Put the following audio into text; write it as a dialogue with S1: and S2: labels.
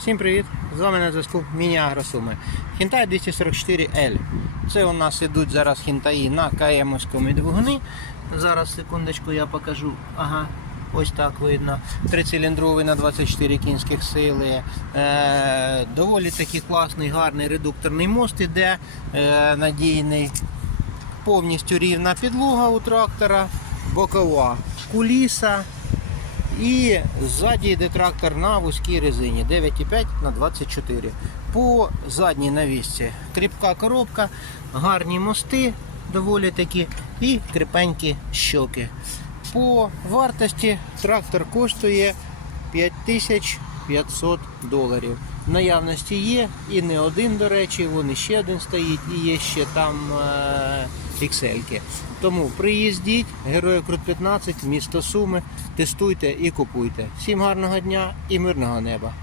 S1: Всім привіт! З вами на зв'язку Міні-Агросуми. Хінтай 244L. Це у нас ідуть зараз хінтаї на КМовському двигуни. Зараз секундочку я покажу. Ага, ось так видно. Трициліндровий на 24 кінських сили. Е, доволі такий класний, гарний редукторний мост іде, е, надійний. Повністю рівна підлога у трактора, бокова куліса. І ззаді йде трактор на вузькій резині 9,5 на 24. По задній навісці кріпка коробка, гарні мости, доволі такі, і кріпенькі щоки. По вартості трактор коштує 5500 доларів. В наявності є і не один, до речі, вон ще один стоїть, і є ще там XL-ки. Тому приїздіть, Героя Крут 15, місто Суми, тестуйте і купуйте. Всім гарного дня і мирного неба!